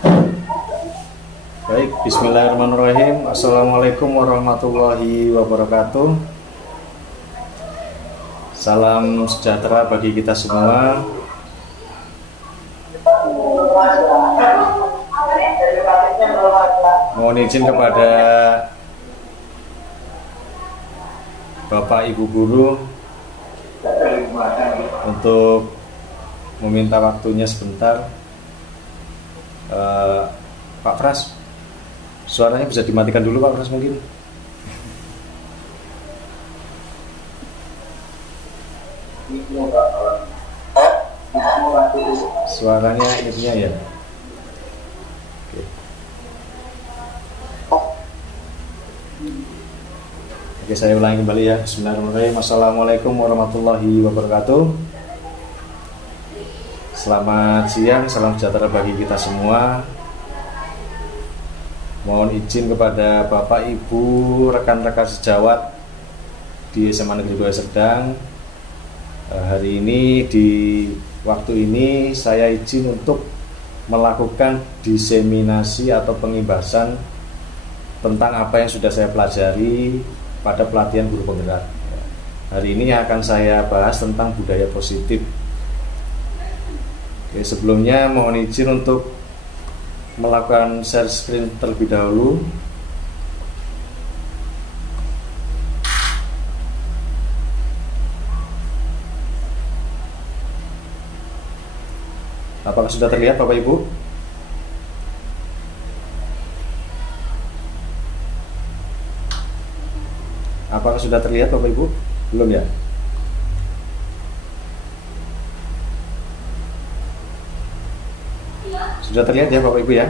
Baik, bismillahirrahmanirrahim. Assalamualaikum warahmatullahi wabarakatuh. Salam sejahtera bagi kita semua. Mohon izin kepada Bapak Ibu Guru untuk meminta waktunya sebentar. Pak Pras, suaranya bisa dimatikan dulu Pak Pras mungkin. Suaranya ini ya. Oke, saya ulangi kembali ya. Bismillahirrahmanirrahim. Assalamualaikum warahmatullahi wabarakatuh. Selamat siang, salam sejahtera bagi kita semua. Mohon izin kepada Bapak Ibu, rekan-rekan sejawat di SMA Negeri 2 Serdang. Hari ini di waktu ini saya izin untuk melakukan diseminasi atau pengibasan tentang apa yang sudah saya pelajari pada pelatihan guru penggerak. Hari ini akan saya bahas tentang budaya positif. Oke, sebelumnya mohon izin untuk melakukan share screen terlebih dahulu. Apakah sudah terlihat Bapak Ibu? Apakah sudah terlihat Bapak Ibu? Belum ya? Sudah terlihat ya Bapak Ibu ya?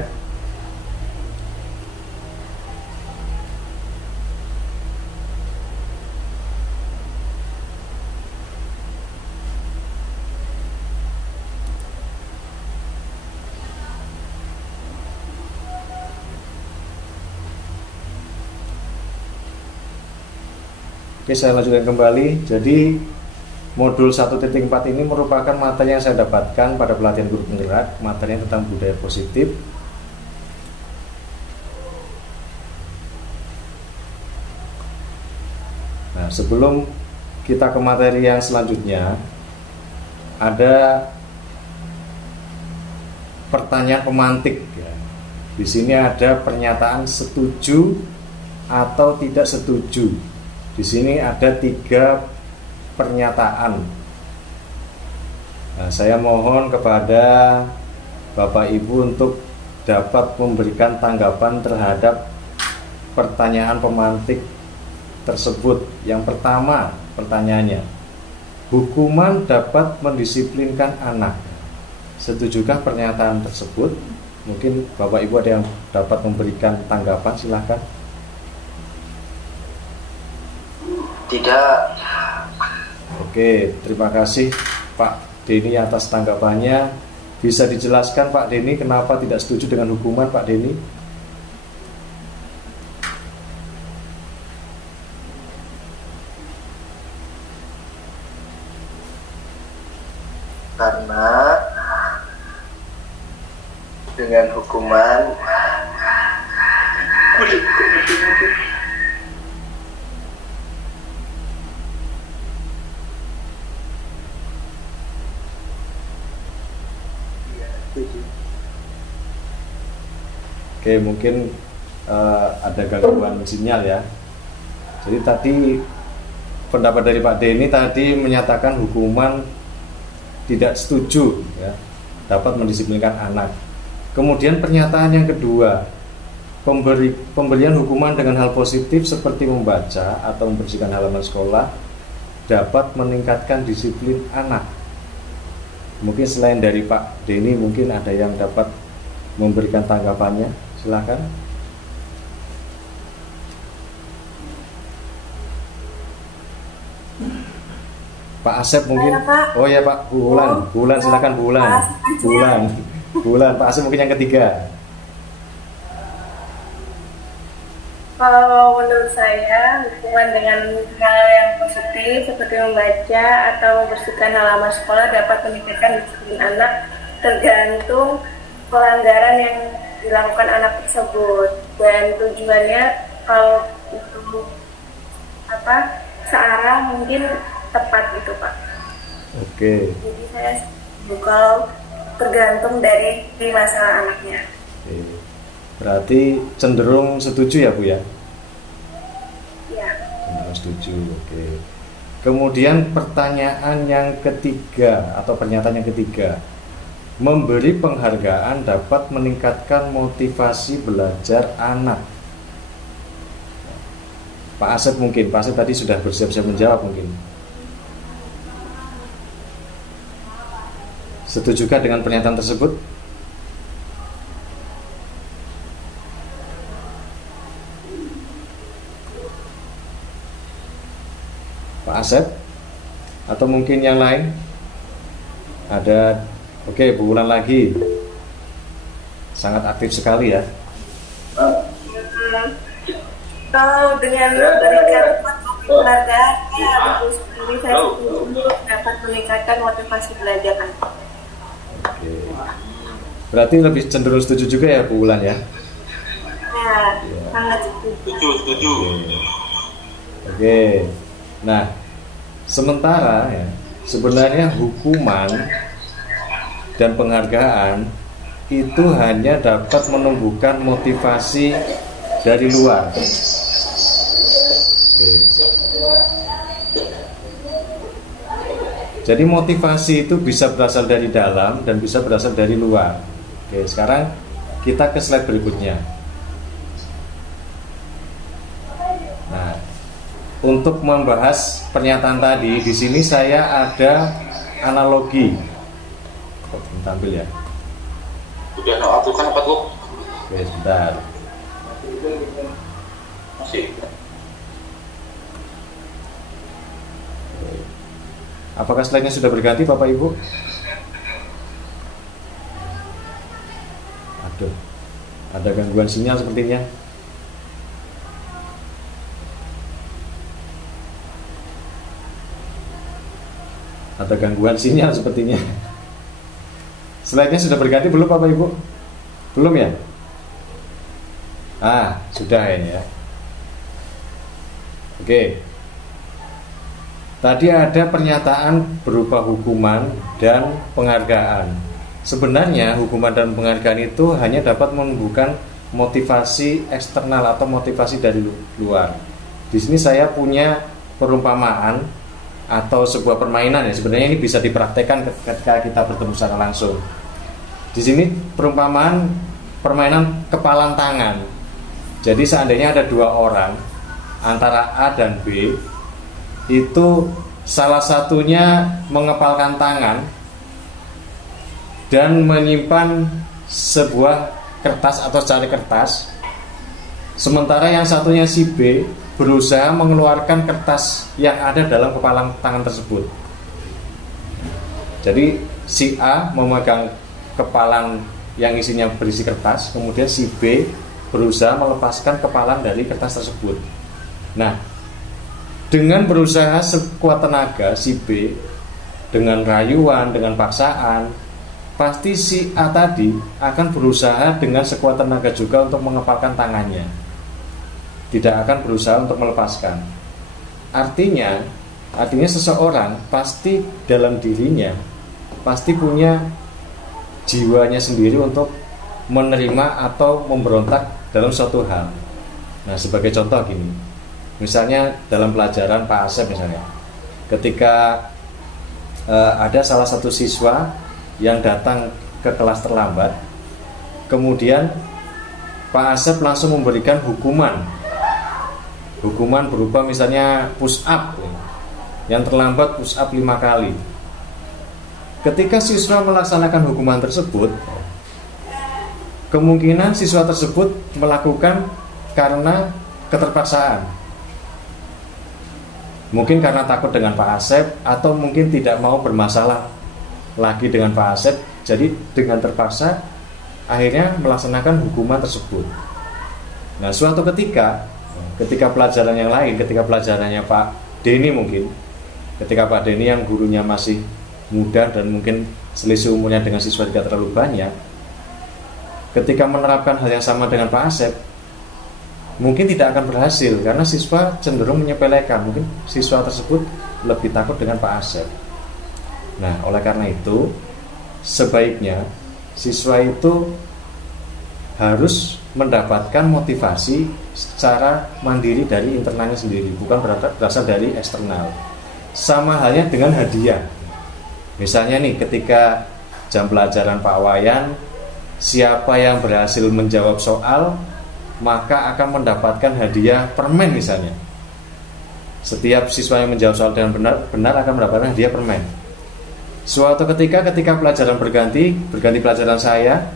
Oke, saya lanjutkan kembali. Jadi modul 1.4 ini merupakan materi yang saya dapatkan pada pelatihan guru penggerak, materinya tentang budaya positif. Nah, sebelum kita ke materi yang selanjutnya, ada pertanyaan pemantik ya. Di sini ada pernyataan setuju atau tidak setuju. Di sini ada 3 pernyataan. Nah, saya mohon kepada Bapak Ibu untuk dapat memberikan tanggapan terhadap pertanyaan pemantik tersebut. Yang pertama, pertanyaannya, hukuman dapat mendisiplinkan anak. Setujukah pernyataan tersebut? Mungkin Bapak Ibu ada yang dapat memberikan tanggapan, silahkan. Tidak. Oke, terima kasih Pak Denny atas tanggapannya. Bisa dijelaskan Pak Denny kenapa tidak setuju dengan hukuman Pak Denny? Karena dengan hukuman Oke, mungkin ada gangguan sinyal ya. Jadi tadi pendapat dari Pak Denny tadi menyatakan hukuman tidak setuju ya, dapat mendisiplinkan anak. Kemudian pernyataan yang kedua, pemberian hukuman dengan hal positif seperti membaca atau membersihkan halaman sekolah dapat meningkatkan disiplin anak. Mungkin selain dari Pak Denny, mungkin ada yang dapat memberikan tanggapannya, silakan. Pak Asep mungkin. Oh ya Pak Bulan, silakan Bulan. Pak Asep mungkin yang ketiga. Kalau menurut saya, hukuman dengan hal yang positif seperti membaca atau membersihkan halaman sekolah dapat meningkatkan disiplin anak, tergantung pelanggaran yang dilakukan anak tersebut, dan tujuannya kalau untuk apa searah mungkin tepat gitu Pak. Oke. Jadi saya kalau tergantung dari masalah anaknya. Oke. Berarti cenderung setuju ya Bu ya? Ya. Cenderung setuju. Oke. Kemudian pertanyaan yang ketiga atau pernyataan yang ketiga, memberi penghargaan dapat meningkatkan motivasi belajar anak. Pak Asep mungkin, Pak Asep tadi sudah bersiap-siap menjawab mungkin. Setujukah dengan pernyataan tersebut? Pak Asep? Atau mungkin yang lain? Ada, oke, Bu Wulan lagi. Sangat aktif sekali ya. Kalau dengan memberikan penghargaan, saya setuju dapat meningkatkan motivasi belajar anak. Oke. Berarti lebih cenderung setuju juga ya Bu Wulan ya? Ya, sangat setuju. Oke. Nah, sementara ya, sebenarnya hukuman dan penghargaan itu hanya dapat menumbuhkan motivasi dari luar. Oke. Jadi motivasi itu bisa berasal dari dalam dan bisa berasal dari luar. Oke, sekarang kita ke slide berikutnya. Nah, untuk membahas pernyataan tadi, di sini saya ada analogi. Tampil ya. Udah no, aku kan apa tuh? Oke, sebentar. Masih. Apakah slide-nya sudah berganti Bapak Ibu? Aduh, ada gangguan sinyal sepertinya. Ada gangguan sinyal sepertinya. Slide-nya sudah berganti belum Bapak Ibu? Belum ya? Sudah ini ya. Oke. Tadi ada pernyataan berupa hukuman dan penghargaan. Sebenarnya hukuman dan penghargaan itu hanya dapat menumbuhkan motivasi eksternal atau motivasi dari luar. Di sini saya punya perumpamaan atau sebuah permainan ya. Sebenarnya ini bisa dipraktekkan ketika kita bertemu secara langsung. Di sini perumpamaan permainan kepalan tangan. Jadi seandainya ada dua orang antara A dan B, itu salah satunya mengepalkan tangan dan menyimpan sebuah kertas atau secari kertas, sementara yang satunya si B berusaha mengeluarkan kertas yang ada dalam kepalan tangan tersebut. Jadi si A memegang kepalan yang isinya berisi kertas, kemudian si B berusaha melepaskan kepalan dari kertas tersebut. Nah, dengan berusaha sekuat tenaga si B, dengan rayuan, dengan paksaan, pasti si A tadi akan berusaha dengan sekuat tenaga juga untuk mengepalkan tangannya, tidak akan berusaha untuk melepaskan. Artinya seseorang pasti dalam dirinya pasti punya jiwanya sendiri untuk menerima atau memberontak dalam suatu hal. Nah, sebagai contoh gini, misalnya dalam pelajaran Pak Asep misalnya, ketika ada salah satu siswa yang datang ke kelas terlambat, kemudian Pak Asep langsung memberikan hukuman berupa misalnya push up, yang terlambat push up 5 kali. Ketika siswa melaksanakan hukuman tersebut, kemungkinan siswa tersebut melakukan karena keterpaksaan. Mungkin karena takut dengan Pak Asep, atau mungkin tidak mau bermasalah lagi dengan Pak Asep. Jadi dengan terpaksa akhirnya melaksanakan hukuman tersebut. Nah, suatu ketika pelajaran yang lain, ketika pelajarannya Pak Denny mungkin, ketika Pak Denny yang gurunya masih muda dan mungkin selisih umurnya dengan siswa tidak terlalu banyak, ketika menerapkan hal yang sama dengan Pak Asep, mungkin tidak akan berhasil karena siswa cenderung menyepelekan. Mungkin siswa tersebut lebih takut dengan Pak Asep. Nah, oleh karena itu sebaiknya siswa itu harus mendapatkan motivasi secara mandiri dari internalnya sendiri, bukan berasal dari eksternal. Sama halnya dengan hadiah. Misalnya nih, ketika jam pelajaran Pak Wayan, siapa yang berhasil menjawab soal maka akan mendapatkan hadiah permen misalnya. Setiap siswa yang menjawab soal dengan benar akan mendapatkan hadiah permen. Suatu ketika pelajaran berganti pelajaran saya,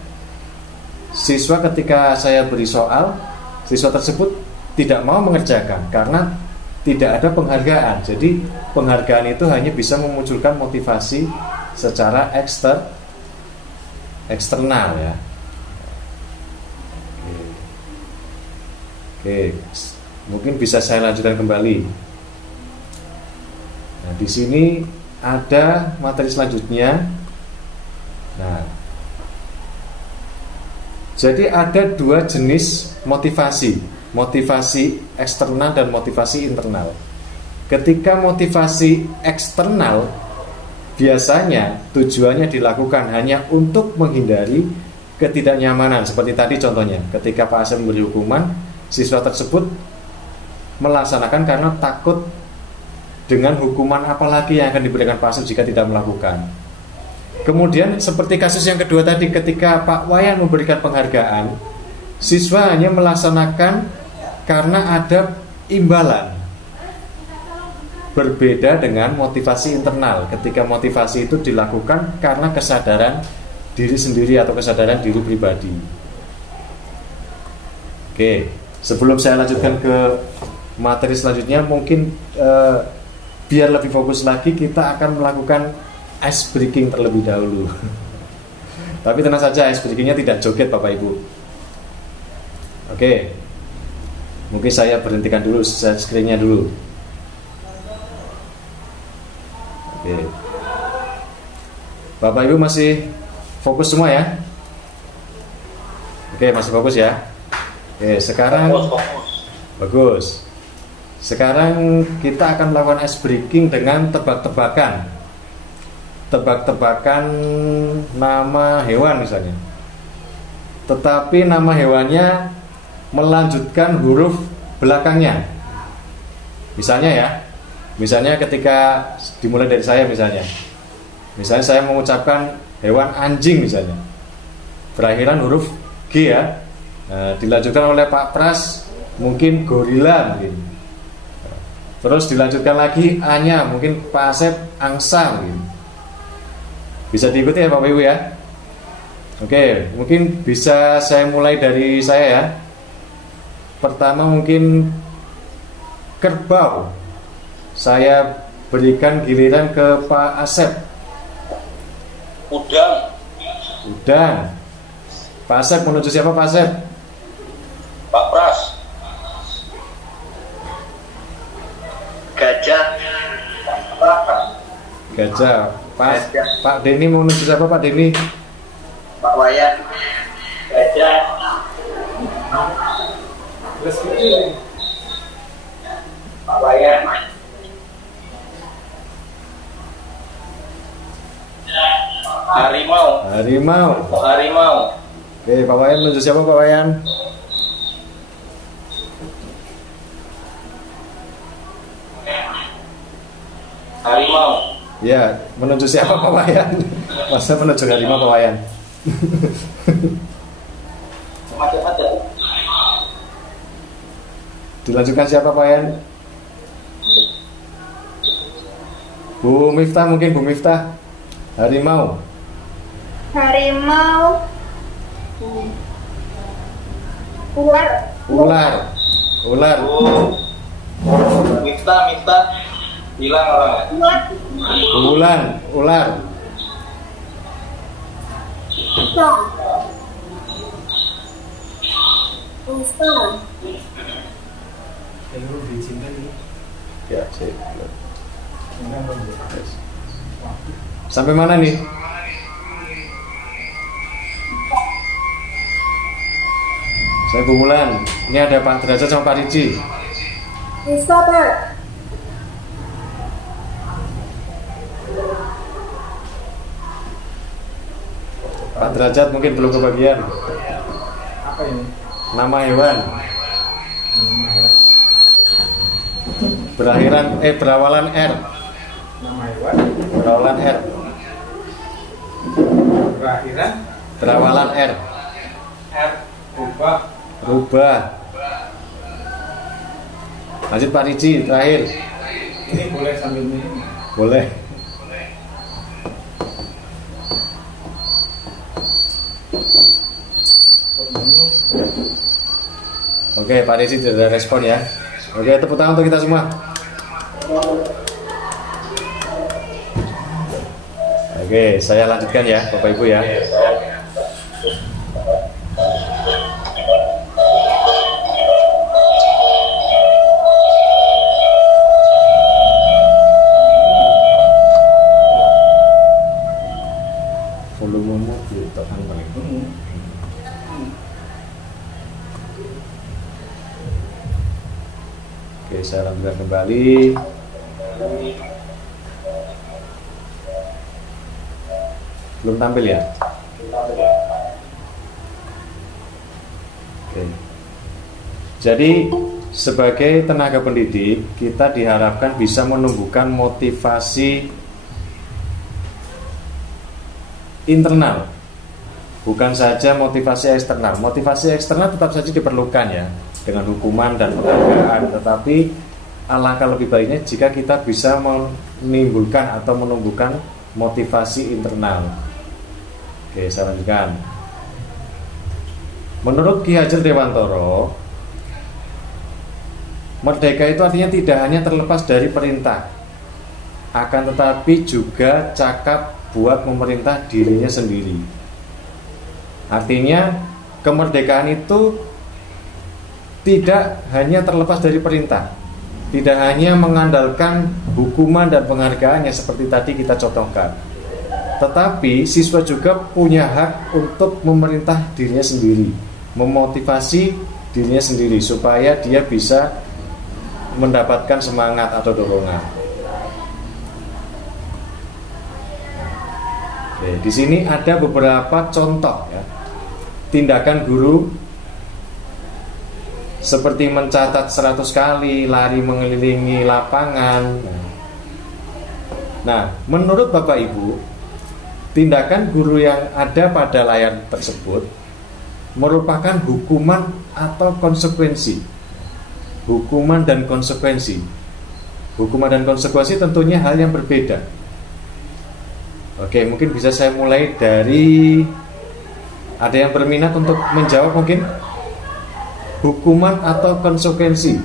siswa ketika saya beri soal, siswa tersebut tidak mau mengerjakan karena tidak ada penghargaan. Jadi penghargaan itu hanya bisa memunculkan motivasi secara eksternal ya. Oke, mungkin bisa saya lanjutkan kembali. Nah, di sini ada materi selanjutnya. Nah, jadi ada dua jenis motivasi eksternal dan motivasi internal. Ketika motivasi eksternal biasanya tujuannya dilakukan hanya untuk menghindari ketidaknyamanan. Seperti tadi contohnya, ketika Pak Asep memberi hukuman, siswa tersebut melaksanakan karena takut dengan hukuman apalagi yang akan diberikan Pak Asep jika tidak melakukan. Kemudian seperti kasus yang kedua tadi, ketika Pak Wayan memberikan penghargaan, siswa hanya melaksanakan karena ada imbalan. Berbeda dengan motivasi internal, ketika motivasi itu dilakukan karena kesadaran diri sendiri atau kesadaran diri pribadi. Oke, sebelum saya lanjutkan ke materi selanjutnya, mungkin biar lebih fokus lagi, kita akan melakukan ice breaking terlebih dahulu. Tapi tenang saja, ice breakingnya tidak joget Bapak Ibu. Oke, mungkin saya berhentikan dulu screen-nya dulu. Oke, Bapak Ibu masih fokus semua ya? Oke, masih fokus ya? Oke, sekarang bagus. Sekarang kita akan melakukan ice breaking dengan tebak-tebakan nama hewan misalnya. Tetapi nama hewannya melanjutkan huruf belakangnya. Misalnya ketika dimulai dari saya misalnya saya mengucapkan hewan anjing misalnya, berakhiran huruf G ya. Nah, dilanjutkan oleh Pak Pras mungkin gorila mungkin. Terus dilanjutkan lagi A-nya mungkin Pak Asep angsa mungkin. Bisa diikuti ya Bapak Ibu ya. Oke, mungkin bisa saya mulai dari saya ya. Pertama mungkin kerbau. Saya berikan giliran ke Pak Asep. Udang. Pak Asep menuju siapa Pak Asep? Pak Pras. Gajah. Pak Denny mau menuju siapa Pak Denny? Pak Wayan. Gajah. Pak Wayan. Harimau. Oke, Pak Wayan menuju siapa Pak Wayan? Harimau. Ya, menuju siapa Pak Wayan? Masa menuju harimau Pak Wayan? Macam-macam. Dilanjutkan siapa Pak Wayan? Bu Miftah mungkin, Bu Miftah. Harimau. Ular. Mita. Hilang orangnya. Ular. Ya, sampai mana nih? Saya Bu Wulan. Ini ada Pak Derajat sama Pak Riji. Bisa, Pak. Pak Derajat mungkin belum kebagian. Apa ini? Nama hewan. Berawalan R. Nama hewan. Berawalan R. Berawalan R. Rubah. Lanjut Pak Riji terakhir. Ini boleh sambil minum. Boleh. Oke, Pak Riji tidak ada respon ya. Oke, tepuk tangan untuk kita semua. Oke, saya lanjutkan ya, Bapak Ibu ya. Volumenya ditekan paling. Oke, saya lanjutkan kembali. Belum tampil ya? Oke. Jadi sebagai tenaga pendidik, kita diharapkan bisa menumbuhkan motivasi internal, bukan saja motivasi eksternal. Motivasi eksternal tetap saja diperlukan ya, dengan hukuman dan penghargaan, tetapi alangkah lebih baiknya jika kita bisa menimbulkan atau menumbuhkan motivasi internal. Oke, saya lanjutkan. Menurut Ki Hajar Dewantoro, merdeka itu artinya tidak hanya terlepas dari perintah, akan tetapi juga cakap buat memerintah dirinya sendiri. Artinya kemerdekaan itu tidak hanya terlepas dari perintah, tidak hanya mengandalkan hukuman dan penghargaannya seperti tadi kita contohkan, tetapi siswa juga punya hak untuk memerintah dirinya sendiri, memotivasi dirinya sendiri supaya dia bisa mendapatkan semangat atau dorongan. Oke, di sini ada beberapa contoh ya, tindakan guru seperti mencatat 100 kali, lari mengelilingi lapangan. Nah, menurut Bapak Ibu, tindakan guru yang ada pada layar tersebut merupakan hukuman atau konsekuensi. Hukuman dan konsekuensi. Hukuman dan konsekuensi tentunya hal yang berbeda. Oke, mungkin bisa saya mulai dari, ada yang berminat untuk menjawab mungkin? Hukuman atau konsekuensi?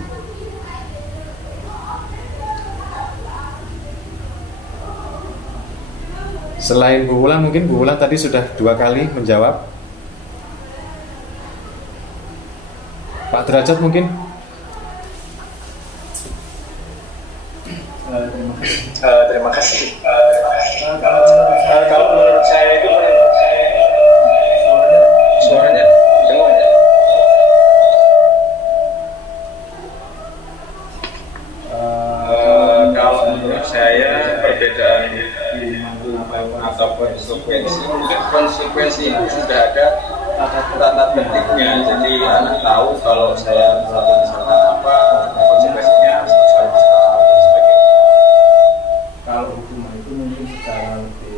Selain Bu Wulan, mungkin Bu Wulan tadi sudah 2 kali menjawab. Pak Derajat mungkin? Terima kasih. Kalau menurut saya itu suaranya dengar ya. Kalau menurut saya perbedaan atau konsekuensi, mungkin konsekuensi itu sudah ada tata tertibnya, jadi anak tahu kalau saya melakukan kesalahan apa, konsekuensinya harus sebagainya. Kalau hukuman itu mungkin secara lebih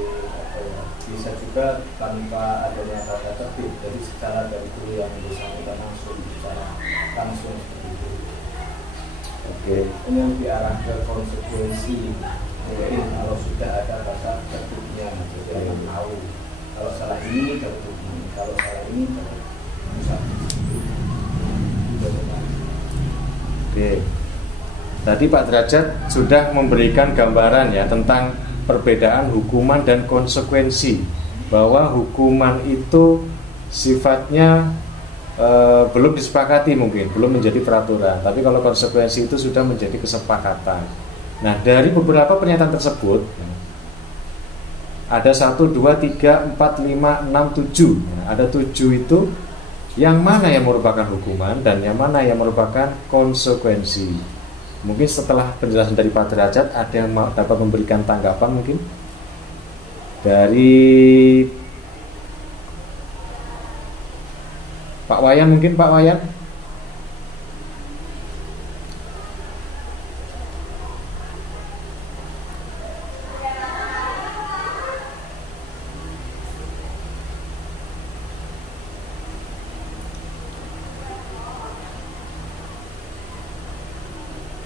bisa juga tanpa adanya tata tertib, jadi secara dari guru yang bersangkutan langsung secara langsung seperti itu. Oke. Ini lebih arah ke konsekuensi. Mungkin kalau sudah ada tata tertibnya, jadi orang tahu kalau salah ini dapat hukuman, kalau salah ini dapat Oke. Tadi Pak Derajat sudah memberikan gambaran ya tentang perbedaan hukuman dan konsekuensi, bahwa hukuman itu sifatnya belum disepakati, mungkin belum menjadi peraturan, tapi kalau konsekuensi itu sudah menjadi kesepakatan. Nah, dari beberapa pernyataan tersebut ada 1, 2, 3, 4, 5, 6, 7. Ada 7 itu yang mana yang merupakan hukuman dan yang mana yang merupakan konsekuensi. Mungkin setelah penjelasan dari Pak Derajat ada yang dapat memberikan tanggapan mungkin dari Pak Wayan, mungkin Pak Wayan.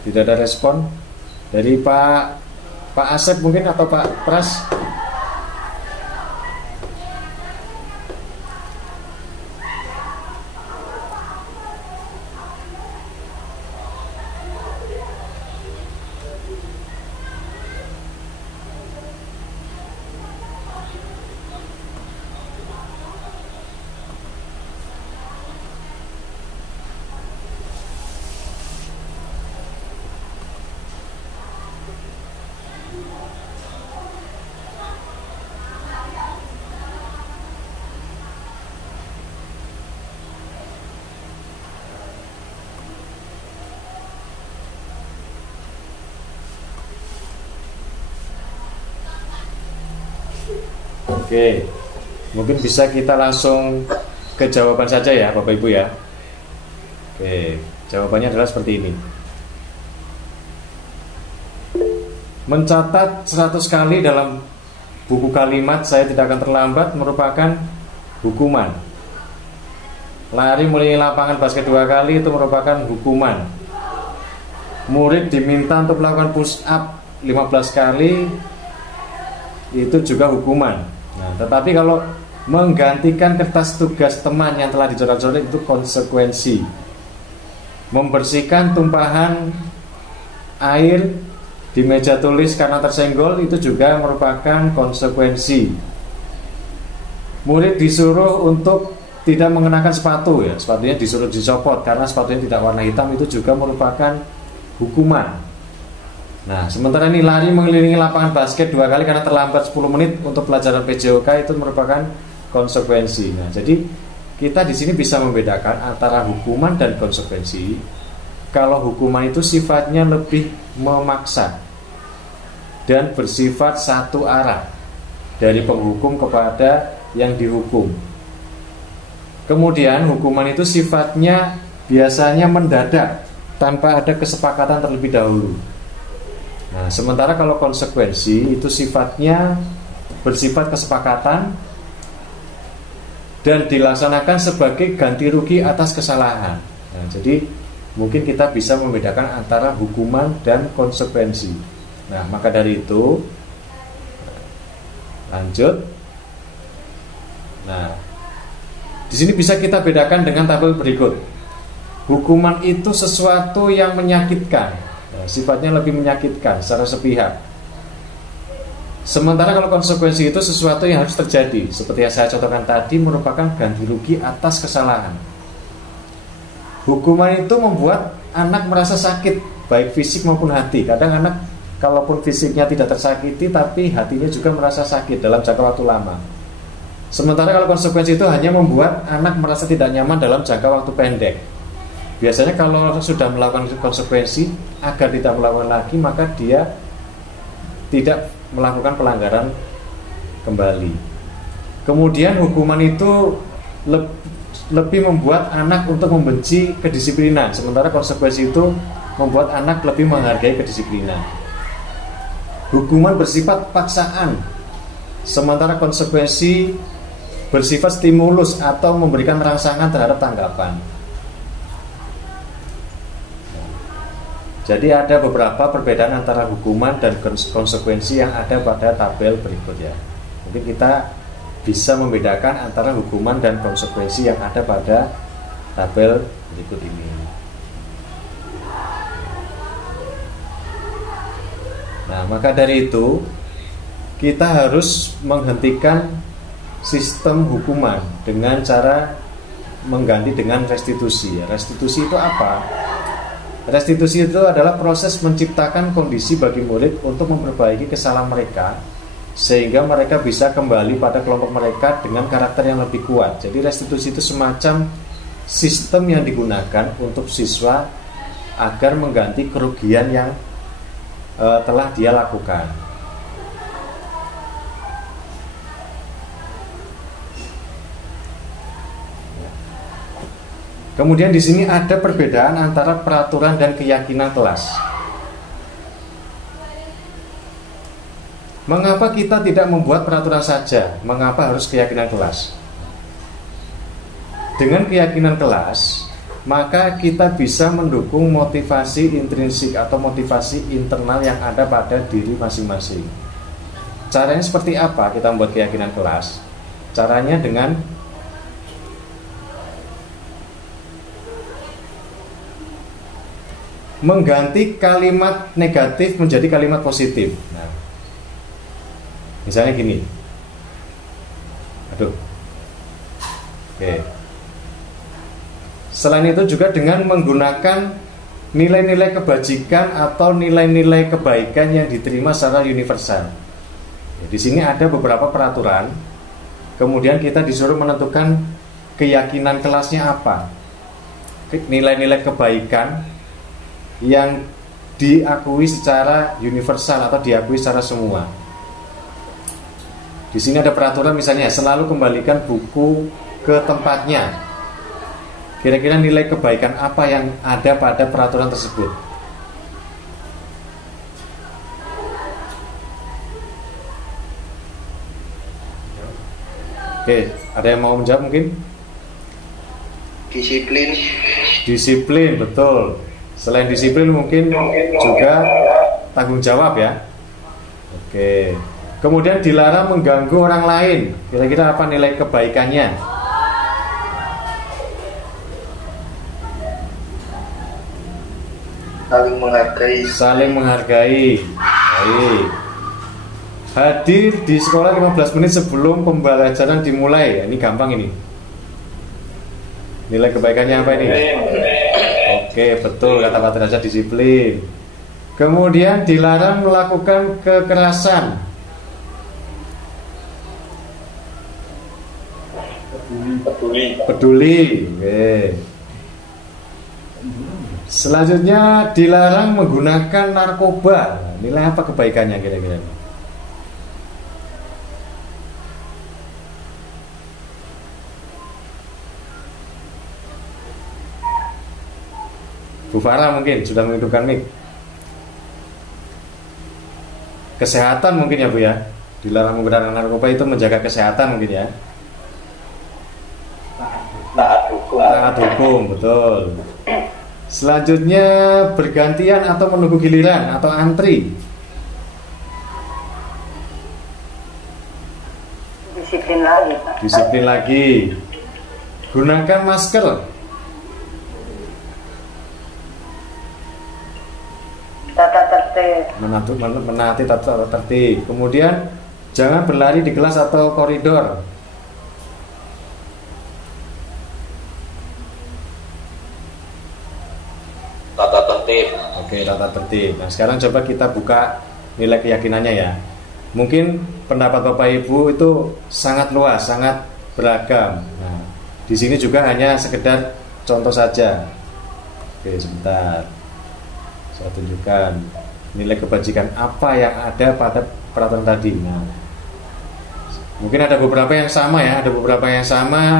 Tidak ada respon dari Pak Asep mungkin atau Pak Pras. Oke, mungkin bisa kita langsung ke jawaban saja ya Bapak Ibu ya. Oke, jawabannya adalah seperti ini. Mencatat 100 kali dalam buku kalimat saya tidak akan terlambat merupakan hukuman. Lari melilit lapangan basket 2 kali itu merupakan hukuman. Murid diminta untuk melakukan push up 15 kali itu juga hukuman. Nah, tetapi kalau menggantikan kertas tugas teman yang telah dicoret-coret itu konsekuensi. Membersihkan tumpahan air di meja tulis karena tersenggol itu juga merupakan konsekuensi. Murid disuruh untuk tidak mengenakan sepatu ya, sepatunya disuruh dicopot karena sepatunya tidak warna hitam itu juga merupakan hukuman. Nah, sementara ini lari mengelilingi lapangan basket 2 kali karena terlambat 10 menit untuk pelajaran PJOK itu merupakan konsekuensi. Nah, jadi kita di sini bisa membedakan antara hukuman dan konsekuensi. Kalau hukuman itu sifatnya lebih memaksa dan bersifat satu arah dari penghukum kepada yang dihukum. Kemudian hukuman itu sifatnya biasanya mendadak tanpa ada kesepakatan terlebih dahulu. Nah, sementara kalau konsekuensi itu sifatnya bersifat kesepakatan dan dilaksanakan sebagai ganti rugi atas kesalahan. Nah, jadi mungkin kita bisa membedakan antara hukuman dan konsekuensi. Nah, maka dari itu lanjut. Nah, di sini bisa kita bedakan dengan tabel berikut. Hukuman itu sesuatu yang menyakitkan. Sifatnya lebih menyakitkan secara sepihak. Sementara kalau konsekuensi itu sesuatu yang harus terjadi, seperti yang saya contohkan tadi, merupakan ganti rugi atas kesalahan. Hukuman itu membuat anak merasa sakit, baik fisik maupun hati. Kadang anak kalaupun fisiknya tidak tersakiti, tapi hatinya juga merasa sakit dalam jangka waktu lama. Sementara kalau konsekuensi itu hanya membuat anak merasa tidak nyaman dalam jangka waktu pendek. Biasanya kalau sudah melakukan konsekuensi agar tidak melakukan lagi, maka dia tidak melakukan pelanggaran kembali. Kemudian hukuman itu lebih membuat anak untuk membenci kedisiplinan, sementara konsekuensi itu membuat anak lebih menghargai kedisiplinan. Hukuman bersifat paksaan, sementara konsekuensi bersifat stimulus atau memberikan rangsangan terhadap tanggapan. Jadi ada beberapa perbedaan antara hukuman dan konsekuensi yang ada pada tabel berikut ya. Mungkin kita bisa membedakan antara hukuman dan konsekuensi yang ada pada tabel berikut ini. Nah, maka dari itu kita harus menghentikan sistem hukuman dengan cara mengganti dengan restitusi. Restitusi itu apa? Restitusi itu adalah proses menciptakan kondisi bagi murid untuk memperbaiki kesalahan mereka sehingga mereka bisa kembali pada kelompok mereka dengan karakter yang lebih kuat. Jadi restitusi itu semacam sistem yang digunakan untuk siswa agar mengganti kerugian yang telah dia lakukan. Kemudian di sini ada perbedaan antara peraturan dan keyakinan kelas. Mengapa kita tidak membuat peraturan saja? Mengapa harus keyakinan kelas? Dengan keyakinan kelas, maka kita bisa mendukung motivasi intrinsik atau motivasi internal yang ada pada diri masing-masing. Caranya seperti apa kita membuat keyakinan kelas? Caranya dengan mengganti kalimat negatif menjadi kalimat positif. Nah, misalnya gini. Oke. Selain itu juga dengan menggunakan nilai-nilai kebajikan atau nilai-nilai kebaikan yang diterima secara universal. Di sini ada beberapa peraturan. Kemudian kita disuruh menentukan keyakinan kelasnya apa. Nilai-nilai kebaikan yang diakui secara universal atau diakui secara semua. Di sini ada peraturan misalnya selalu kembalikan buku ke tempatnya. Kira-kira nilai kebaikan apa yang ada pada peraturan tersebut? Oke, ada yang mau menjawab mungkin? Disiplin. Disiplin, betul. Selain disiplin mungkin juga tanggung jawab ya. Oke. Kemudian dilarang mengganggu orang lain. Kira-kira apa nilai kebaikannya? Saling menghargai. Saling menghargai. Baik. Hadir di sekolah 15 menit sebelum pembelajaran dimulai. Ini gampang ini. Nilai kebaikannya apa ini? Oke, betul kata Pak Derajat, disiplin. Kemudian dilarang melakukan kekerasan. Peduli. Oke. Selanjutnya dilarang menggunakan narkoba. Nilai apa kebaikannya kira-kira? Bu Farah mungkin sudah menghidupkan mic. Kesehatan mungkin ya Bu ya. Dilarang menggunakan narkoba itu menjaga kesehatan mungkin ya. Taat hukum, betul. Selanjutnya bergantian atau menunggu giliran atau antri. Disiplin lagi, Pak. Disiplin lagi. Gunakan masker. Tata tertib. Menaati tata tertib. Kemudian jangan berlari di kelas atau koridor. Tata tertib. Oke, tata tertib. Nah, sekarang coba kita buka nilai keyakinannya ya. Mungkin pendapat Bapak Ibu itu sangat luas, sangat beragam. Nah, di sini juga hanya sekedar contoh saja. Oke, sebentar. Saya tunjukkan nilai kebajikan apa yang ada pada peraturan tadi. Nah, mungkin ada beberapa yang sama ya,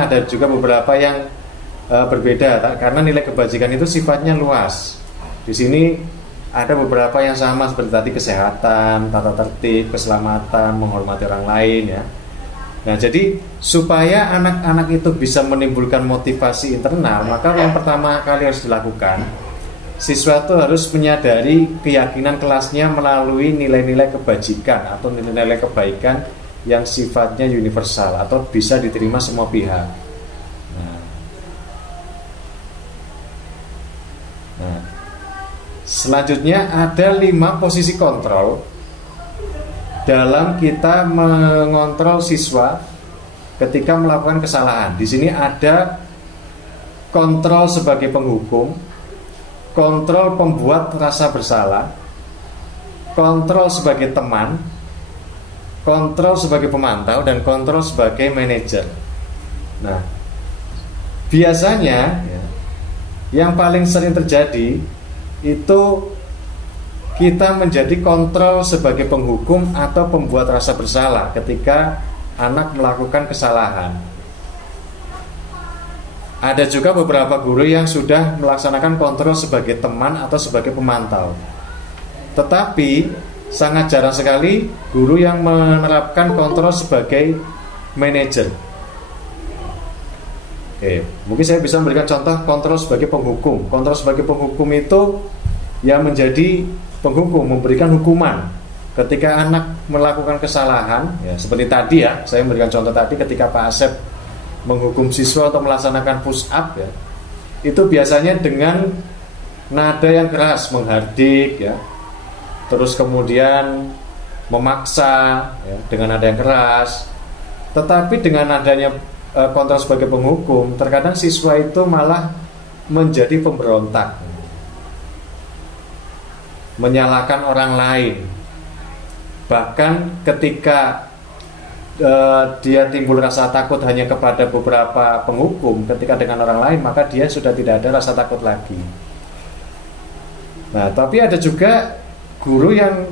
ada juga beberapa yang berbeda karena nilai kebajikan itu sifatnya luas. Di sini ada beberapa yang sama seperti tadi kesehatan, tata tertib, keselamatan, menghormati orang lain ya. Nah, jadi supaya anak-anak itu bisa menimbulkan motivasi internal, maka yang pertama kali harus dilakukan, siswa itu harus menyadari keyakinan kelasnya melalui nilai-nilai kebajikan atau nilai-nilai kebaikan yang sifatnya universal atau bisa diterima semua pihak. Nah, selanjutnya ada 5 posisi kontrol dalam kita mengontrol siswa ketika melakukan kesalahan. Di sini ada kontrol sebagai penghukum, kontrol pembuat rasa bersalah, kontrol sebagai teman, kontrol sebagai pemantau, dan kontrol sebagai manajer. Nah, biasanya ya, yang paling sering terjadi itu kita menjadi kontrol sebagai penghukum atau pembuat rasa bersalah ketika anak melakukan kesalahan. Ada juga beberapa guru yang sudah melaksanakan kontrol sebagai teman atau sebagai pemantau. Tetapi sangat jarang sekali guru yang menerapkan kontrol sebagai manajer. Oke, mungkin saya bisa memberikan contoh kontrol sebagai penghukum. Kontrol sebagai penghukum itu yang menjadi penghukum, memberikan hukuman ketika anak melakukan kesalahan. Ya, seperti tadi ya, saya memberikan contoh tadi ketika Pak Asep menghukum siswa untuk melaksanakan push up ya. Itu biasanya dengan nada yang keras, menghardik ya. Terus kemudian memaksa ya, dengan nada yang keras. Tetapi dengan adanya kontrol sebagai penghukum, terkadang siswa itu malah menjadi pemberontak, menyalahkan orang lain. Bahkan ketika dia timbul rasa takut hanya kepada beberapa penghukum, ketika dengan orang lain maka dia sudah tidak ada rasa takut lagi. Nah, tapi ada juga guru yang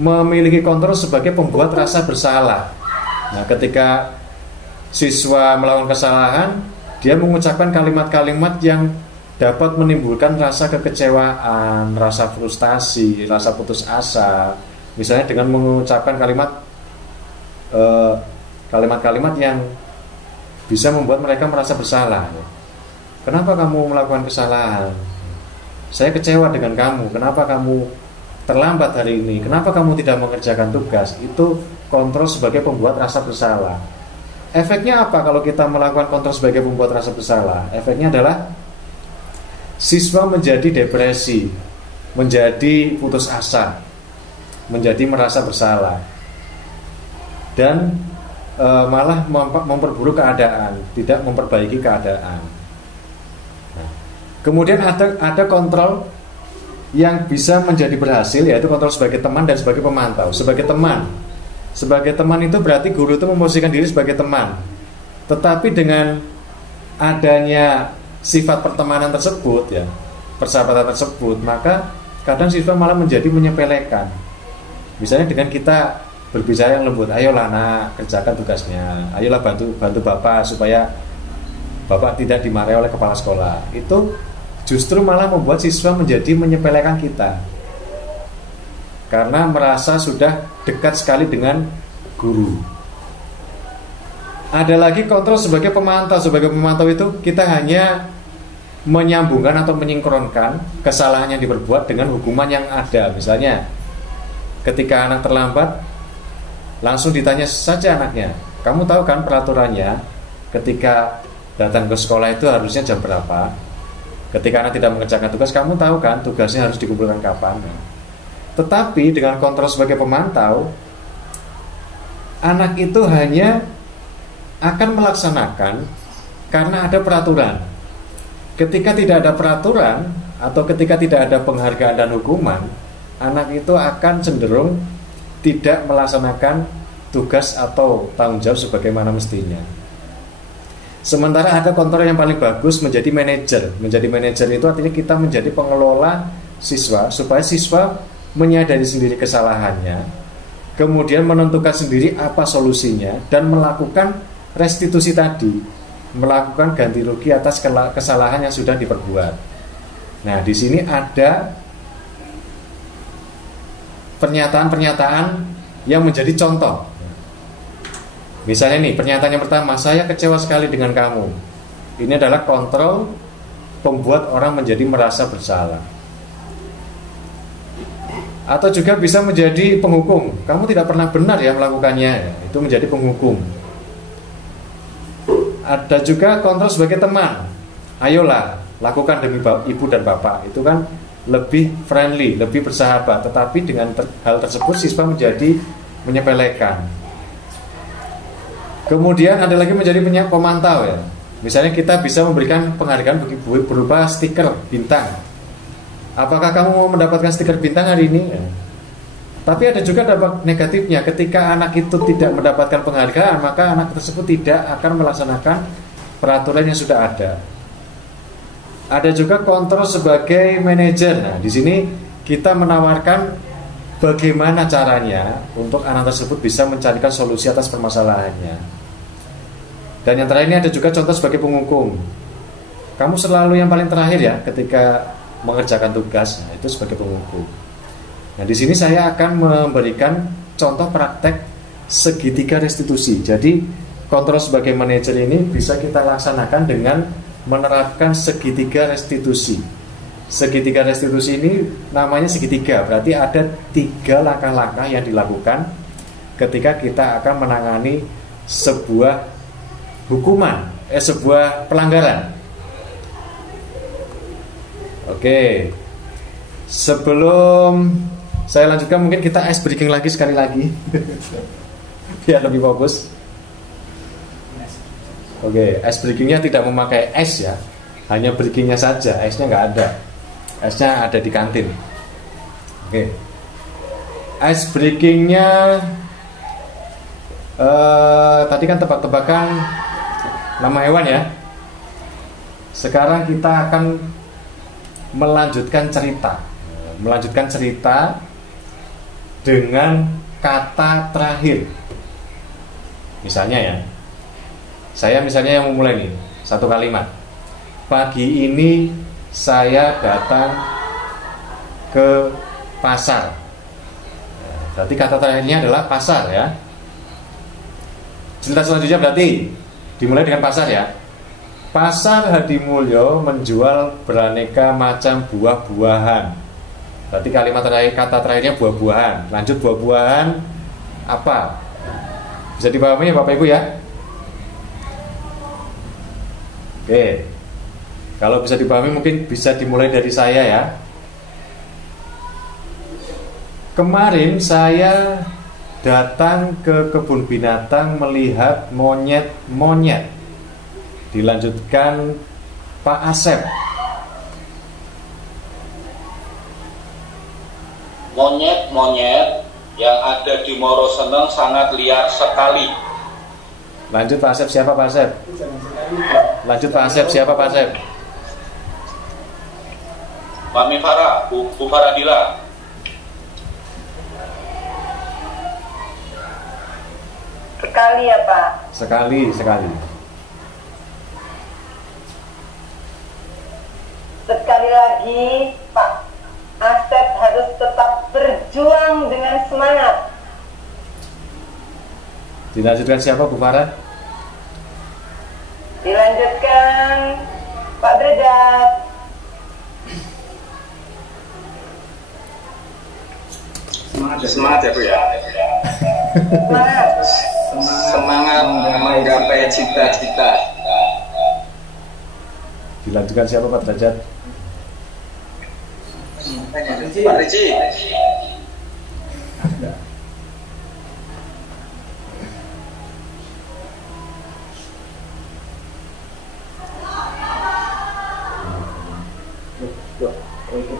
memiliki kontrol sebagai pembuat rasa bersalah. Nah, ketika siswa melakukan kesalahan, dia mengucapkan kalimat-kalimat yang dapat menimbulkan rasa kekecewaan, rasa frustasi, rasa putus asa. Misalnya dengan mengucapkan kalimat-kalimat yang bisa membuat mereka merasa bersalah. Kenapa kamu melakukan kesalahan? Saya kecewa dengan kamu. Kenapa kamu terlambat hari ini? Kenapa kamu tidak mengerjakan tugas? Itu kontrol sebagai pembuat rasa bersalah. Efeknya apa kalau kita melakukan kontrol sebagai pembuat rasa bersalah? Efeknya adalah siswa menjadi depresi, menjadi putus asa, menjadi merasa bersalah, dan malah memperburuk keadaan, tidak memperbaiki keadaan. Nah, kemudian ada kontrol yang bisa menjadi berhasil, yaitu kontrol sebagai teman dan sebagai pemantau. Sebagai teman itu berarti guru itu memposisikan diri sebagai teman. Tetapi dengan adanya sifat pertemanan tersebut ya, persahabatan tersebut, maka kadang siswa malah menjadi menyepelekan. Misalnya dengan kita berbicara yang lembut, ayolah nak, kerjakan tugasnya, ayolah bantu bapak supaya bapak tidak dimarahi oleh kepala sekolah. Itu justru malah membuat siswa menjadi menyepelekan kita, karena merasa sudah dekat sekali dengan guru. Ada lagi kontrol sebagai pemantau. Sebagai pemantau itu kita hanya menyambungkan atau menyingkronkan kesalahan yang diperbuat dengan hukuman yang ada. Misalnya ketika anak terlambat, langsung ditanya saja anaknya, kamu tahu kan peraturannya ketika datang ke sekolah itu harusnya jam berapa? Ketika anak tidak mengerjakan tugas, kamu tahu kan tugasnya harus dikumpulkan kapan? Tetapi dengan kontrol sebagai pemantau, anak itu hanya akan melaksanakan karena ada peraturan. Ketika tidak ada peraturan atau ketika tidak ada penghargaan dan hukuman, anak itu akan cenderung tidak melaksanakan tugas atau tanggung jawab sebagaimana mestinya. Sementara ada kontrol yang paling bagus, menjadi manajer. Menjadi manajer itu artinya kita menjadi pengelola siswa, supaya siswa menyadari sendiri kesalahannya, kemudian menentukan sendiri apa solusinya, dan melakukan restitusi tadi, melakukan ganti rugi atas kesalahan yang sudah diperbuat. Nah, di sini ada pernyataan-pernyataan yang menjadi contoh. Misalnya nih, pernyataan yang pertama, saya kecewa sekali dengan kamu. Ini adalah kontrol pembuat orang menjadi merasa bersalah. Atau juga bisa menjadi penghukum, kamu tidak pernah benar ya melakukannya. Itu menjadi penghukum. Ada juga kontrol sebagai teman, ayolah lakukan demi ibu dan bapak. Itu kan lebih friendly, lebih bersahabat. Tetapi dengan hal tersebut siswa menjadi menyepelekan. Kemudian ada lagi menjadi pemantau ya. Misalnya kita bisa memberikan penghargaan berupa stiker bintang. Apakah kamu mau mendapatkan stiker bintang hari ini? Ya. Tapi ada juga dampak negatifnya. Ketika anak itu tidak mendapatkan penghargaan, maka anak tersebut tidak akan melaksanakan peraturan yang sudah ada. Ada juga kontrol sebagai manajer. Nah, di sini kita menawarkan bagaimana caranya untuk anak tersebut bisa mencarikan solusi atas permasalahannya. Dan yang terakhir ini ada juga contoh sebagai penghukum. Kamu selalu yang paling terakhir ya ketika mengerjakan tugas. Nah, itu sebagai penghukum. Nah, di sini saya akan memberikan contoh praktek segitiga restitusi. Jadi kontrol sebagai manajer ini bisa kita laksanakan dengan menerapkan segitiga restitusi. Segitiga restitusi ini namanya segitiga, berarti ada 3 langkah-langkah yang dilakukan ketika kita akan menangani sebuah hukuman, sebuah pelanggaran. Oke, sebelum saya lanjutkan mungkin kita ice breaking lagi sekali lagi biar lebih fokus. Oke, ice breakingnya tidak memakai es ya, hanya breakingnya saja, esnya nggak ada. Esnya ada di kantin. Oke, ice breakingnya tadi kan tebak-tebakan nama hewan ya. Sekarang kita akan melanjutkan cerita dengan kata terakhir. Misalnya ya, saya misalnya yang memulai nih, satu kalimat. Pagi ini saya datang ke pasar. Berarti kata terakhirnya adalah pasar ya. Cerita selanjutnya berarti dimulai dengan pasar ya. Pasar Hadimulyo menjual beraneka macam buah-buahan. Berarti kalimat terakhir, kata terakhirnya buah-buahan. Lanjut, buah-buahan apa? Bisa dipahami ya Bapak Ibu ya? Oke, kalau bisa dipahami mungkin bisa dimulai dari saya ya. Kemarin saya datang ke kebun binatang melihat monyet-monyet. Dilanjutkan Pak Asep. Monyet-monyet yang ada di Moroseneng sangat liar sekali. Lanjut Pak Asep, siapa Pak Asep? Lanjut Pak Asep, siapa Pak Asep? Mami Farah, Bu Faradila. Sekali ya Pak. Sekali. Sekali lagi Pak Asep harus tetap berjuang dengan semangat. Dilanjutkan siapa Bu Farah? Dilanjutkan Pak Derajat. Semangat ya Bu ya. Semangat menggapai cita-cita. Dilanjutkan siapa Pak Derajat? Pak Riji.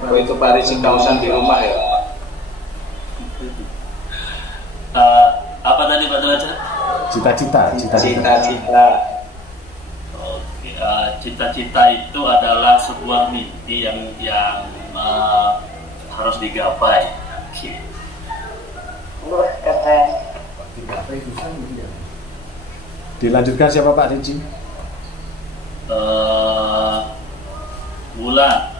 Oh itu Pak Riji kausan di rumah ya. Apa tadi Pak Derajat? Cita-cita. Oke, cita-cita itu adalah sebuah mimpi yang harus digapai. Keren. Dilanjutkan siapa Pak Riji? Bulan.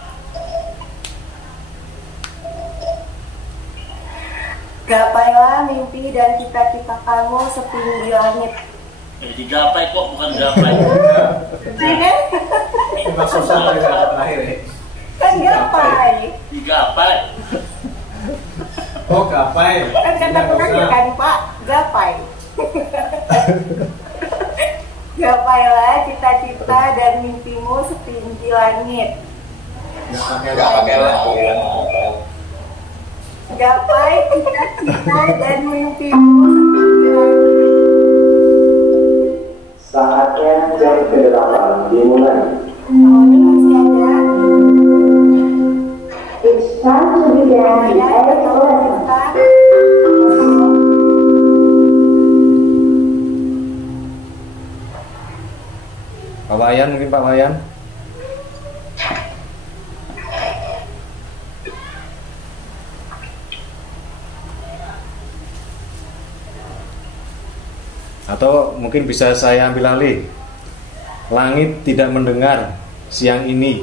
Gapailah mimpi dan cita-cita kamu setinggi langit. Digapai kok, bukan gapai. Maksudnya terakhir ya. Kan gapai. Digapai. Oh gapai. Kan kata penanya kan Pak, gapai. Gapailah cita-cita dan mimpimu setinggi langit. Gak pakai lah. Gapai cita-cita dan mimpimu setinggi langit. Saatnya jam ke-8 dimulai. Awalnya masih ada. It's time to begin the exercise. Pak Wayan, mungkin Pak Wayan. Atau mungkin bisa saya ambil alih. Langit tidak mendengar siang ini.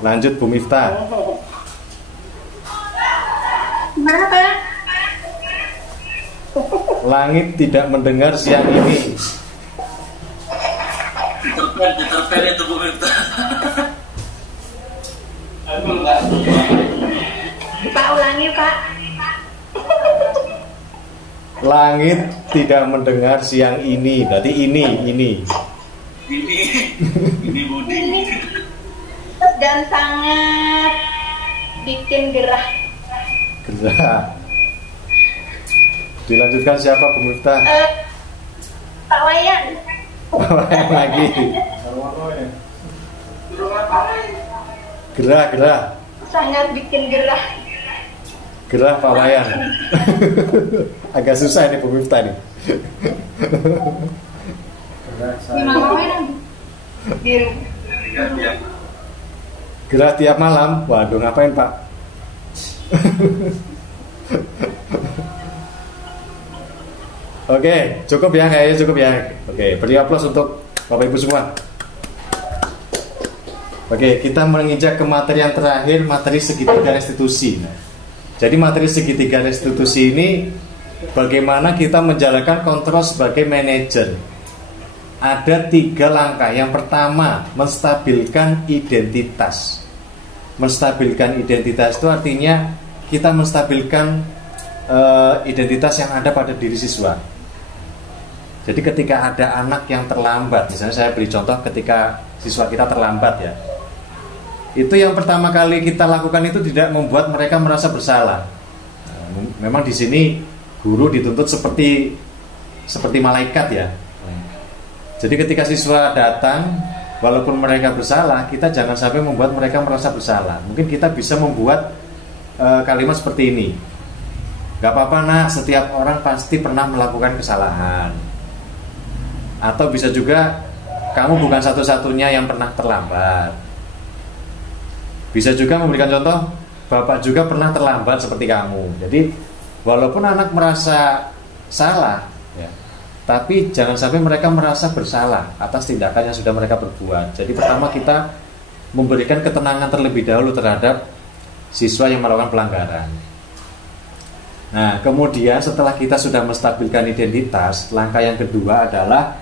Lanjut Bu Miftah. Gimana Pak? Langit tidak mendengar siang ini. Diterpen itu Bu Miftah. Pak ulangi Pak. Langit tidak mendengar siang ini. Berarti ini. Ini Budi. Dan sangat bikin gerah. Gerah. Dilanjutkan siapa Bu Miftah? Pak Wayan. Yang lagi. Gerah. Sangat bikin gerah. Gerah Pak Wayan. Agak susah ini Bu Miftah nih. Gimana Wayan? Biru. Gerah tiap malam. Waduh, ngapain Pak? Oke, cukup ya, kayaknya cukup ya. Oke, beri aplaus untuk Bapak Ibu semua. Oke, kita menginjak ke materi yang terakhir, materi segitiga restitusi. Jadi materi segitiga restitusi ini bagaimana kita menjalankan kontrol sebagai manajer. Ada 3 langkah. Yang pertama, menstabilkan identitas. Menstabilkan identitas itu artinya kita menstabilkan identitas yang ada pada diri siswa. Jadi ketika ada anak yang terlambat, misalnya saya beri contoh ketika siswa kita terlambat ya, itu yang pertama kali kita lakukan itu tidak membuat mereka merasa bersalah. Memang di sini guru dituntut seperti malaikat ya. Jadi ketika siswa datang, walaupun mereka bersalah, kita jangan sampai membuat mereka merasa bersalah. Mungkin kita bisa membuat kalimat seperti ini. Gak apa-apa nak, setiap orang pasti pernah melakukan kesalahan. Atau bisa juga, kamu bukan satu-satunya yang pernah terlambat. Bisa juga memberikan contoh, bapak juga pernah terlambat seperti kamu. Jadi walaupun anak merasa salah ya, tapi jangan sampai mereka merasa bersalah atas tindakan yang sudah mereka perbuat. Jadi pertama kita memberikan ketenangan terlebih dahulu terhadap siswa yang melakukan pelanggaran. Nah, kemudian setelah kita sudah menstabilkan identitas, langkah yang kedua adalah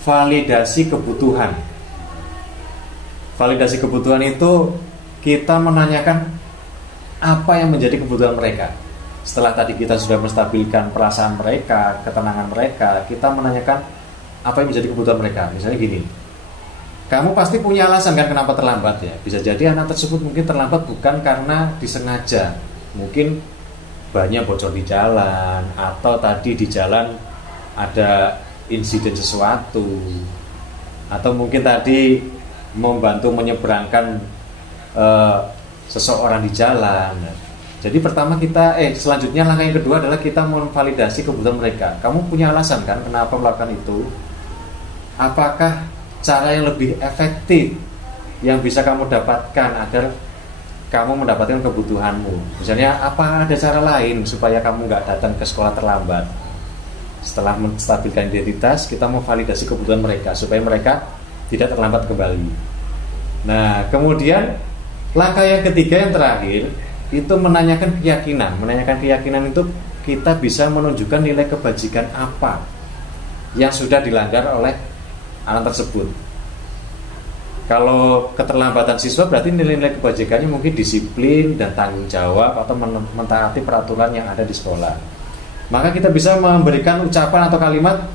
validasi kebutuhan. Validasi kebutuhan itu kita menanyakan apa yang menjadi kebutuhan mereka. Setelah tadi kita sudah menstabilkan perasaan mereka, ketenangan mereka, kita menanyakan apa yang menjadi kebutuhan mereka. Misalnya gini, kamu pasti punya alasan kan kenapa terlambat ya. Bisa jadi anak tersebut mungkin terlambat bukan karena disengaja. Mungkin banyak bocor di jalan, atau tadi di jalan ada insiden sesuatu, atau mungkin tadi membantu menyeberangkan seseorang di jalan. Jadi pertama kita selanjutnya langkah yang kedua adalah kita memvalidasi kebutuhan mereka. Kamu punya alasan kan kenapa melakukan itu? Apakah cara yang lebih efektif yang bisa kamu dapatkan agar kamu mendapatkan kebutuhanmu? Misalnya apa ada cara lain supaya kamu nggak datang ke sekolah terlambat? Setelah menstabilkan identitas, kita memvalidasi kebutuhan mereka supaya mereka tidak terlambat kembali. Nah, kemudian langkah yang ketiga yang terakhir itu menanyakan keyakinan. Menanyakan keyakinan itu kita bisa menunjukkan nilai kebajikan apa yang sudah dilanggar oleh anak tersebut. Kalau keterlambatan siswa berarti nilai-nilai kebajikannya mungkin disiplin dan tanggung jawab atau mentaati peraturan yang ada di sekolah. Maka kita bisa memberikan ucapan atau kalimat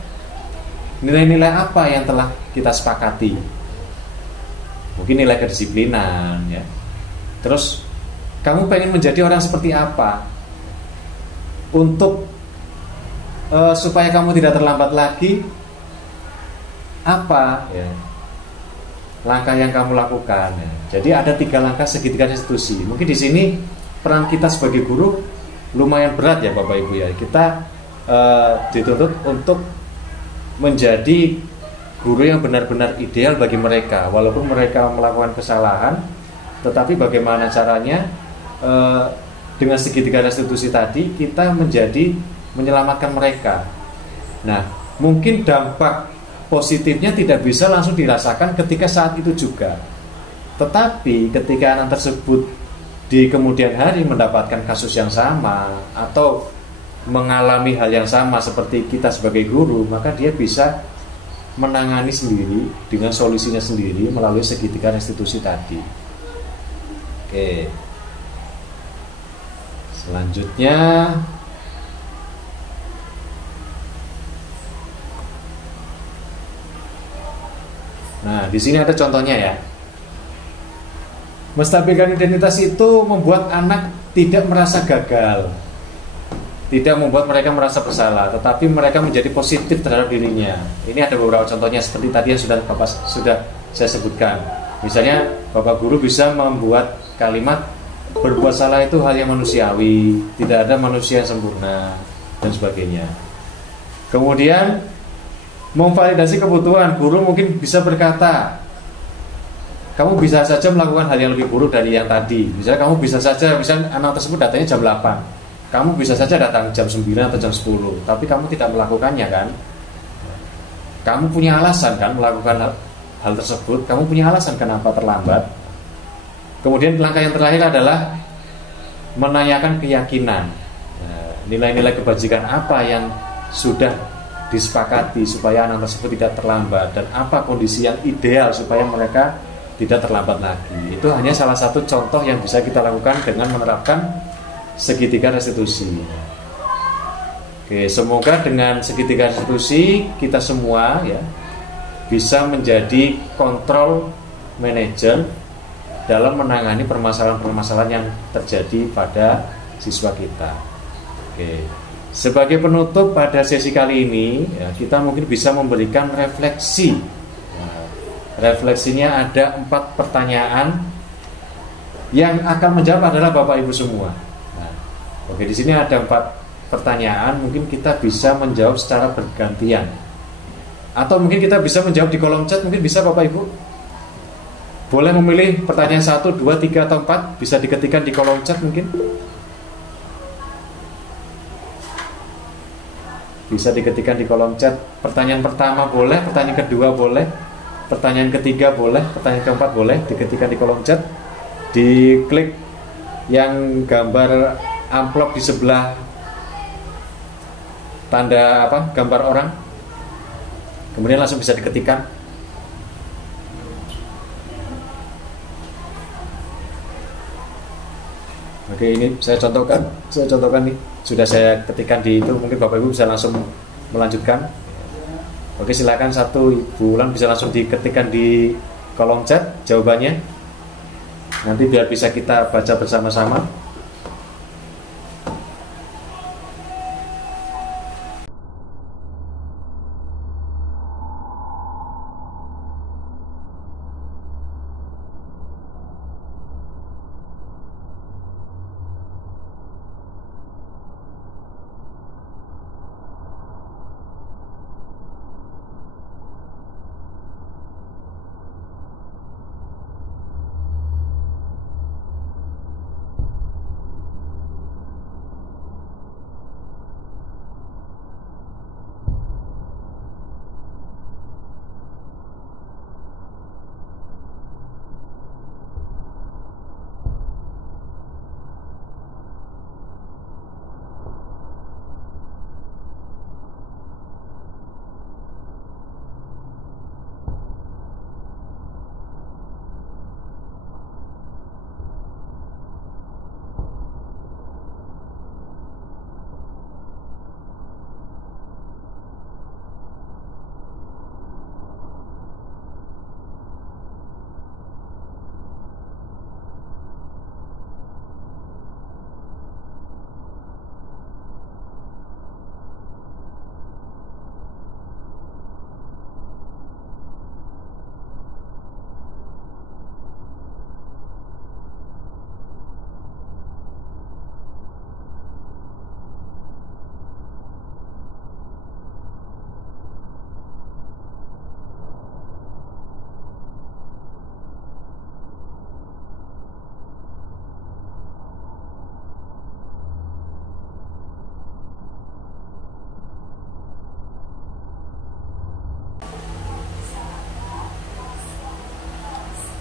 nilai-nilai apa yang telah kita sepakati. Mungkin nilai kedisiplinan ya. Terus kamu pengen menjadi orang seperti apa untuk supaya kamu tidak terlambat lagi, apa ya langkah yang kamu lakukan ya. Jadi ada 3 langkah segitiga restitusi. Mungkin di sini peran kita sebagai guru lumayan berat ya Bapak Ibu ya. Kita dituntut untuk menjadi guru yang benar-benar ideal bagi mereka. Walaupun mereka melakukan kesalahan, tetapi bagaimana caranya dengan segitiga restitusi tadi kita menjadi menyelamatkan mereka. Nah, mungkin dampak positifnya tidak bisa langsung dirasakan ketika saat itu juga. Tetapi ketika anak tersebut di kemudian hari mendapatkan kasus yang sama atau mengalami hal yang sama seperti kita sebagai guru, maka dia bisa menangani sendiri dengan solusinya sendiri melalui segitiga restitusi tadi. Oke. Selanjutnya nah, di sini ada contohnya ya. Menstabilkan identitas itu membuat anak tidak merasa gagal, tidak membuat mereka merasa bersalah, tetapi mereka menjadi positif terhadap dirinya. Ini ada beberapa contohnya seperti tadi yang sudah saya sebutkan. Misalnya Bapak Guru bisa membuat kalimat berbuat salah itu hal yang manusiawi, tidak ada manusia yang sempurna dan sebagainya. Kemudian memvalidasi kebutuhan, guru mungkin bisa berkata, kamu bisa saja melakukan hal yang lebih buruk dari yang tadi. Misalnya kamu bisa saja, misalnya anak tersebut datangnya jam 8, kamu bisa saja datang jam 9 atau jam 10, tapi kamu tidak melakukannya kan. Kamu punya alasan kan melakukan hal tersebut, kamu punya alasan kenapa terlambat. Kemudian langkah yang terakhir adalah menanyakan keyakinan, nilai-nilai kebajikan apa yang sudah disepakati supaya anak tersebut tidak terlambat, dan apa kondisi yang ideal supaya mereka tidak terlambat lagi. Itu hanya salah satu contoh yang bisa kita lakukan dengan menerapkan segitiga restitusi. Oke, semoga dengan segitiga restitusi kita semua ya bisa menjadi control manager dalam menangani permasalahan-permasalahan yang terjadi pada siswa kita. Oke. Sebagai penutup pada sesi kali ini ya, kita mungkin bisa memberikan refleksi. Nah, refleksinya ada 4 pertanyaan yang akan menjawab adalah Bapak Ibu semua. Nah, oke, di sini ada 4 pertanyaan, mungkin kita bisa menjawab secara bergantian. Atau mungkin kita bisa menjawab di kolom chat, mungkin bisa Bapak Ibu. Boleh memilih pertanyaan 1, 2, 3 atau 4, bisa diketikkan di kolom chat mungkin. Bisa diketikkan di kolom chat. Pertanyaan pertama boleh, pertanyaan kedua boleh, pertanyaan ketiga boleh, pertanyaan keempat boleh diketikkan di kolom chat. Diklik yang gambar amplop di sebelah tanda gambar orang, kemudian langsung bisa diketikkan. Oke, ini saya contohkan nih, sudah saya ketikkan di itu, mungkin Bapak Ibu bisa langsung melanjutkan. Oke, silakan Ibu Wulan bisa langsung diketikkan di kolom chat jawabannya. Nanti biar bisa kita baca bersama-sama.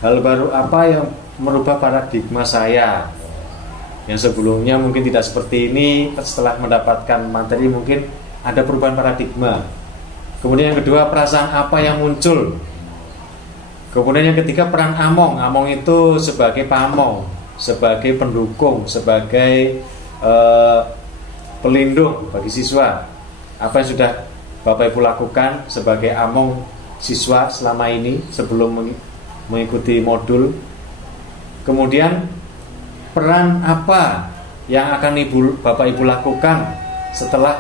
hal baru apa yang merubah paradigma saya yang sebelumnya mungkin tidak seperti ini, setelah mendapatkan materi mungkin ada perubahan paradigma. Kemudian yang kedua, perasaan apa yang muncul. Kemudian yang ketiga, peran Among. Among itu sebagai pamong, sebagai pendukung, sebagai pelindung bagi siswa. Apa yang sudah Bapak Ibu lakukan sebagai Among siswa selama ini sebelum mengikuti modul. Kemudian peran apa yang akan Bapak Ibu lakukan setelah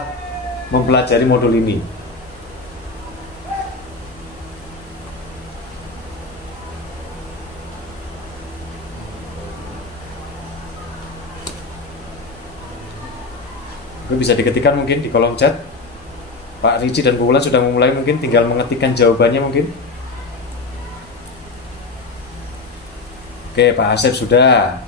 mempelajari modul ini. Oke, bisa diketikkan mungkin di kolom chat. Pak Ricci dan Bu Wulan sudah memulai, mungkin tinggal mengetikkan jawabannya mungkin. Oke, Pak Asep sudah.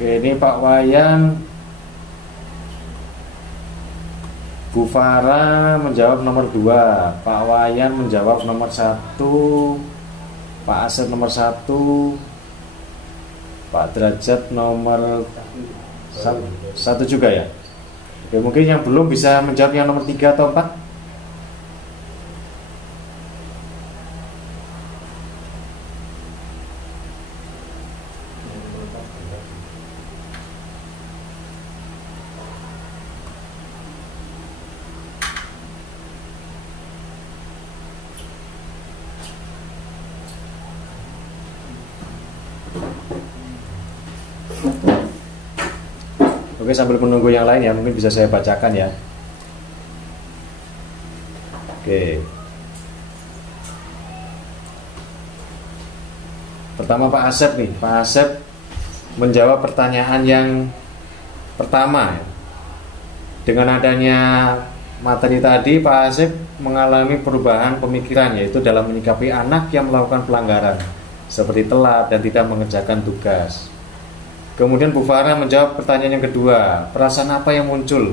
Oke, ini Pak Wayan, Bu Farah menjawab nomor 2, Pak Wayan menjawab nomor 1, Pak Asep nomor 1, Pak Derajat nomor 1 juga ya. Oke, mungkin yang belum bisa menjawab yang nomor 3 atau 4. Oke, sambil menunggu yang lain ya, mungkin bisa saya bacakan ya. Oke. Pertama Pak Asep nih, Pak Asep menjawab pertanyaan yang pertama. Dengan adanya materi tadi, Pak Asep mengalami perubahan pemikiran, yaitu dalam menyikapi anak yang melakukan pelanggaran seperti telat dan tidak mengerjakan tugas. Kemudian Bu Farah menjawab pertanyaan yang kedua, perasaan apa yang muncul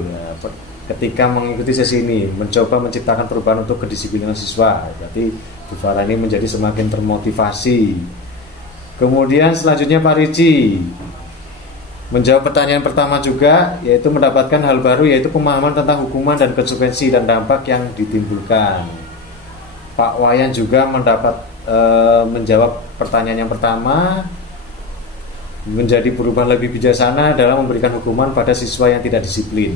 ketika mengikuti sesi ini, mencoba menciptakan perubahan untuk kedisiplinan siswa. Berarti Bu Farah ini menjadi semakin termotivasi. Kemudian selanjutnya Pak Ricci menjawab pertanyaan pertama juga, yaitu mendapatkan hal baru, yaitu pemahaman tentang hukuman dan konsekuensi dan dampak yang ditimbulkan. Pak Wayan juga menjawab pertanyaan yang pertama, menjadi perubahan lebih bijaksana dalam memberikan hukuman pada siswa yang tidak disiplin.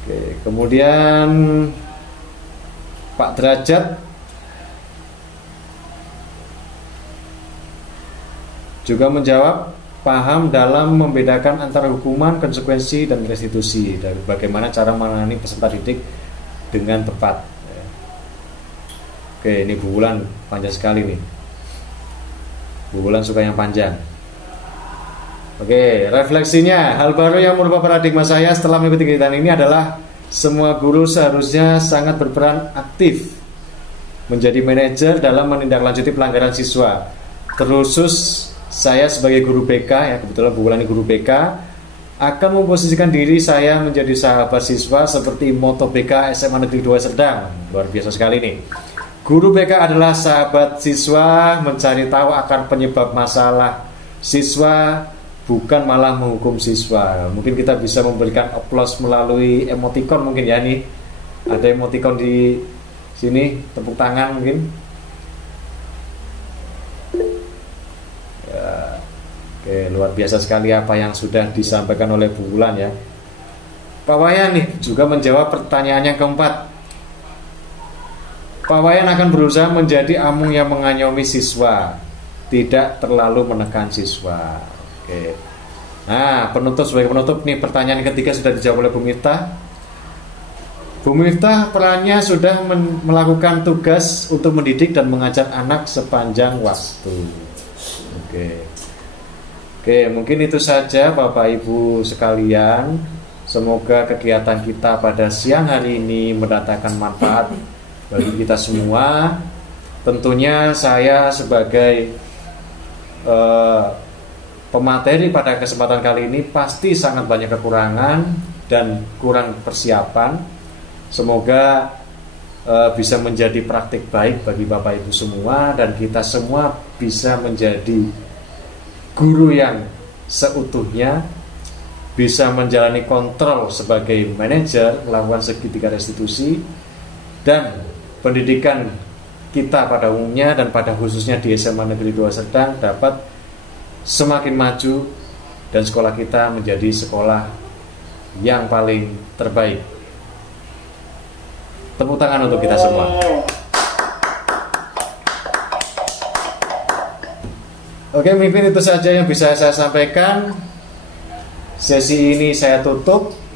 Oke, kemudian Pak Derajat juga menjawab paham dalam membedakan antara hukuman, konsekuensi, dan restitusi, dan bagaimana cara menangani peserta didik dengan tepat. Oke, ini Bu Wulan panjang sekali nih. Bu Wulan suka yang panjang. Oke, refleksinya, hal baru yang merubah paradigma saya setelah mengikuti kegiatan ini adalah semua guru seharusnya sangat berperan aktif menjadi manajer dalam menindaklanjuti pelanggaran siswa. Terkhusus saya sebagai guru BK, ya kebetulan Bu Wulan ini guru BK, akan memposisikan diri saya menjadi sahabat siswa seperti moto BK SMA Negeri 2 Serdang. Luar biasa sekali nih. Guru BK adalah sahabat siswa, mencari tahu akar penyebab masalah siswa, bukan malah menghukum siswa. Mungkin kita bisa memberikan aplaus melalui emoticon mungkin ya nih. Ada emoticon di sini, tepuk tangan mungkin. Ya, oke, luar biasa sekali apa yang sudah disampaikan oleh Bu Wulan ya. Pak Wayan nih juga menjawab pertanyaan yang keempat. Pak Wayan akan berusaha menjadi amung yang mengayomi siswa, tidak terlalu menekan siswa. Oke. Nah, sebagai penutup nih, pertanyaan ketiga sudah dijawab oleh Bu Miftah. Bu Miftah perannya sudah melakukan tugas untuk mendidik dan mengajar anak sepanjang waktu. Oke, mungkin itu saja Bapak Ibu sekalian. Semoga kegiatan kita pada siang hari ini mendatangkan manfaat bagi kita semua. Tentunya saya sebagai pemateri pada kesempatan kali ini pasti sangat banyak kekurangan dan kurang persiapan. Semoga bisa menjadi praktik baik bagi Bapak Ibu semua, dan kita semua bisa menjadi guru yang seutuhnya, bisa menjalani kontrol sebagai manajer, melakukan segitiga restitusi, dan pendidikan kita pada umumnya dan pada khususnya di SMA Negeri 2 Serdang dapat semakin maju dan sekolah kita menjadi sekolah yang paling terbaik. Tepuk tangan untuk kita semua. Oke, mungkin itu saja yang bisa saya sampaikan. Sesi ini saya tutup.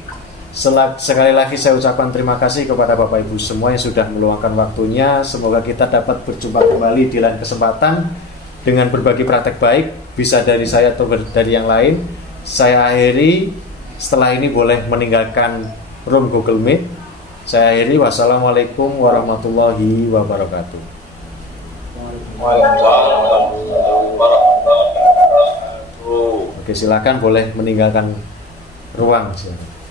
Sekali lagi saya ucapkan terima kasih kepada Bapak Ibu semua yang sudah meluangkan waktunya. Semoga kita dapat berjumpa kembali di lain kesempatan dengan berbagi praktek baik, bisa dari saya atau dari yang lain. Saya akhiri, setelah ini boleh meninggalkan room Google Meet. Saya akhiri, wassalamualaikum warahmatullahi wabarakatuh. Waalaikumsalam. Oke, silakan boleh meninggalkan ruang. Silakan.